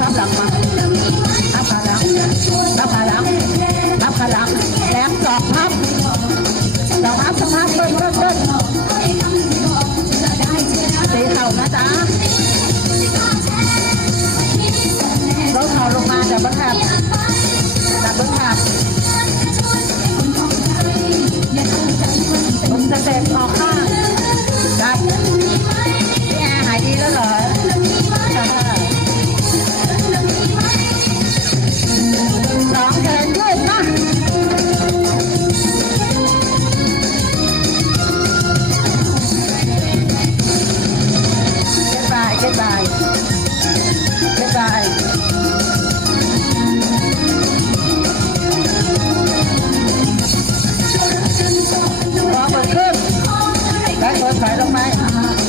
รับหลังมารับขารับขารับขาหลังแหลมดอกพับดอกพับสภาพเบิ้ลเบิ้ลเบิ้ลสีเข่านะจ๊ะรถเข่าลงมาจากบังคับจากบังคับผมจะเตะออก cái tài cái tài Hãy subscribe cho kênh Ghiền Mì Gõ Để không bỏ